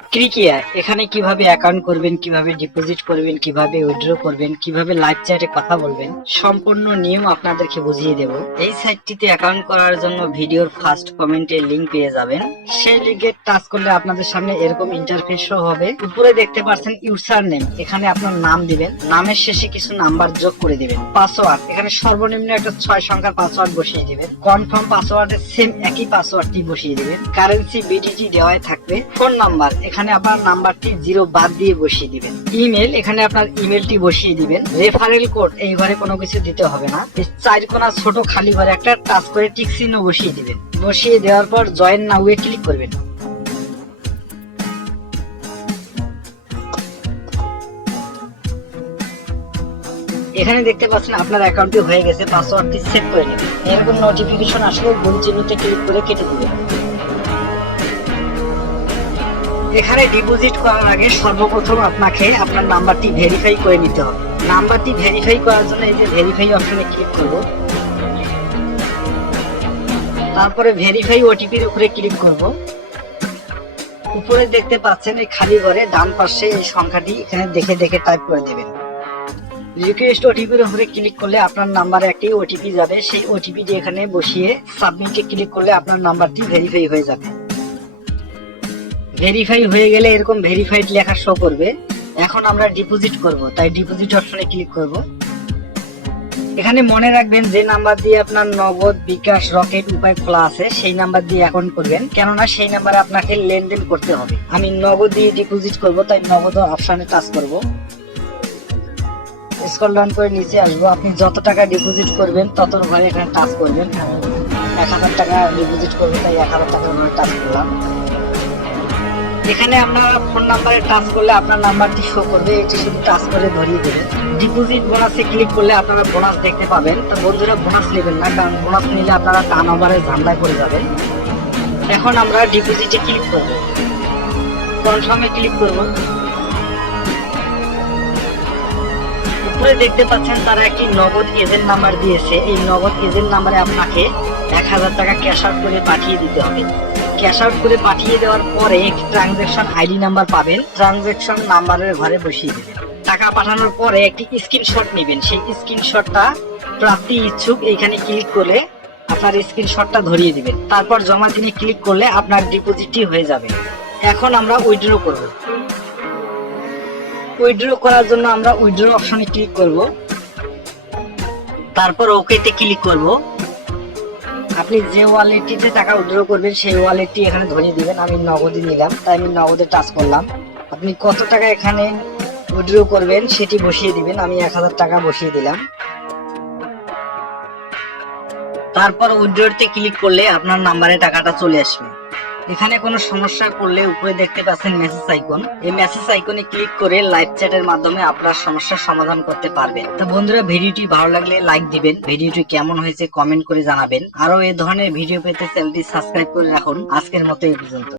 ক্রিকিয়া এখানে কিভাবে অ্যাকাউন্ট করবেন, কিভাবে ডিপোজিট করবেন, কিভাবে উইথড্র করবেন, কিভাবে লাইভ চ্যাটে কথা বলবেন, সম্পূর্ণ নিয়ম আপনাদেরকে বুঝিয়ে দেব। এই সাইটটিতে অ্যাকাউন্ট করার জন্য ভিডিওর ফার্স্ট কমেন্টে লিংক পেয়ে যাবেন। সেই লিংকে টাচ করলে আপনাদের সামনে এরকম ইন্টারফেস শো হবে। উপরে দেখতে পাচ্ছেন ইউজার নেম, এখানে আপনার নাম দিবেন, নামের শেষে কিছু নাম্বার যোগ করে দিবেন। পাসওয়ার্ড এখানে সর্বনিম্ন একটা 6 সংখ্যার পাসওয়ার্ড বসিয়ে দিবেন। কনফার্ম পাসওয়ার্ডের সেম একই পাসওয়ার্ডটি বসিয়ে দিবেন। কারেন্সি বিডিটি দেওয়াই থাকবে। ফোন নাম্বার এখানে আপনার নাম্বারটি 0 বাদ দিয়ে বসিয়ে দিবেন। ইমেল এখানে আপনার ইমেলটি বসিয়ে দিবেন। রেফারেল কোড এই ঘরে কোনো কিছু দিতে হবে না। চার কোণা ছোট খালি ঘরে একটা টাচ করে টিক চিহ্ন বসিয়ে দিবেন। বসিয়ে দেওয়ার পর জয়েন নাও এ ক্লিক করবেন। এখানে দেখতে পাচ্ছেন আপনার অ্যাকাউন্টটি হয়ে গেছে। পাসওয়ার্ডটি সেভ করে নেবেন। এরকম নোটিফিকেশন আসলে গোল চিহ্নতে ক্লিক করে কেটে দিবেন। এখানে ডিপোজিট করার আগে সর্বপ্রথম আপনাকে আপনার নাম্বারটি ভেরিফাই করে নিতে হবে। নাম্বারটি ভেরিফাই করার জন্য এই যে ভেরিফাই অপশনে ক্লিক করব। তারপরে ভেরিফাই ওটিপির উপরে ক্লিক করব। উপরে দেখতে পাচ্ছেন এই খালি ঘরে ডান পাশে এই সংখ্যাটি এখানে দেখে দেখে টাইপ করে দেবেন। রিকোয়েস্ট ওটিপির উপরে ক্লিক করলে আপনার নাম্বারে একটি ওটিপি যাবে। সেই ওটিপিটি এখানে বসিয়ে সাবমিটে ক্লিক করলে আপনার নাম্বারটি ভেরিফাই হয়ে যাবে। ভেরিফাই হয়ে গেলে এরকম ভেরিফাইড লেখা শো করবে। এখন আমরা ডিপোজিট করব, তাই ডিপোজিট অপশনে ক্লিক করব। এখানে মনে রাখবেন যে নাম্বার দিয়ে আপনার নগদ, বিকাশ, রকেট উপায় খোলা আছে সেই নাম্বার দিয়ে অ্যাকাউন্ট করবেন, কেননা সেই নাম্বারে আপনাকে লেনদেন করতে হবে। আমি নগদ দিয়ে ডিপোজিট করব, তাই নগদ অপশনে টাচ করব। স্ক্রল ডাউন করে নিচে আসবো। আপনি যত টাকা ডিপোজিট করবেন তত ঘরে এখানে টাচ করবেন। 1000 টাকা ডিপোজিট করবো, তাই 1000 টাকার ঘরে টাচ করলাম। এখানে আপনার ফোন নাম্বারে টাচ করলে আপনার নাম্বারটি শো করবে, এটি শুধু টাচ করে ধরিয়ে দেবেন। ডিপোজিট বোনাসে ক্লিক করলে আপনারা বোনাস দেখতে পাবেন। তো বন্ধুরা বন্ধুরা নেবেন না, কারণ বোনাস নিলে আপনারা টার্ন ওভারের ঝামেলায় পড়ে যাবেন। এখন আমরা ডিপোজিটে ক্লিক করব, কনফার্মে ক্লিক করব। উপরে দেখতে পাচ্ছেন তারা একটি নগদ এজেন্ট নাম্বার দিয়েছে। এই নগদ এজেন্ট নাম্বারে আপনাকে 1000 টাকা ক্যাশ আউট করে পাঠিয়ে দিতে হবে। ক্যাশ আউট করে পাঠিয়ে দেওয়ার পরে একটি ট্রানজ্যাকশন আইডি নাম্বার পাবেন। ট্রানজ্যাকশন নাম্বারের ঘরে বসিয়ে দেবেন। টাকা পাঠানোর পরে একটি স্ক্রিনশট নেবেন। সেই স্ক্রিনশটটা প্রাপ্তি ইচ্ছুক এইখানে ক্লিক করলে আপনার স্ক্রিনশটটা ধরিয়ে দিবেন। তারপর জমা দিনে ক্লিক করলে আপনার ডিপোজিটটি হয়ে যাবে। এখন আমরা উইথড্র করব। উইথড্র করার জন্য আমরা উইথড্র অপশনে ক্লিক করব। তারপর ওকেতে ক্লিক করব। আপনি যে ওয়ালেটটিতে টাকা উইথড্র করবেন সেই ওয়ালেটটি এখানে ধরিয়ে দিবেন। আমি নগদে নিলাম, তাই আমি নগদে টাচ করলাম। আপনি কত টাকা এখানে উইথড্র করবেন সেটি বসিয়ে দিবেন। আমি 1000 টাকা বসিয়ে দিলাম। তারপর উইথড্রতে ক্লিক করলে আপনার নাম্বারে টাকাটা চলে আসবে। এখানে কোনো সমস্যা করলে উপরে দেখতে পাচ্ছেন মেসেজ আইকন, এই মেসেজ আইকনে ক্লিক করে লাইভ চ্যাটের মাধ্যমে আপনার সমস্যার সমাধান করতে পারবেন। তো বন্ধুরা ভিডিওটি ভালো লাগলে লাইক দিবেন, ভিডিওটি কেমন হয়েছে কমেন্ট করে জানাবেন। আরো এই ধরনের ভিডিও পেতে চ্যানেলটি সাবস্ক্রাইব করে রাখুন। আজকের মতো এই পর্যন্ত।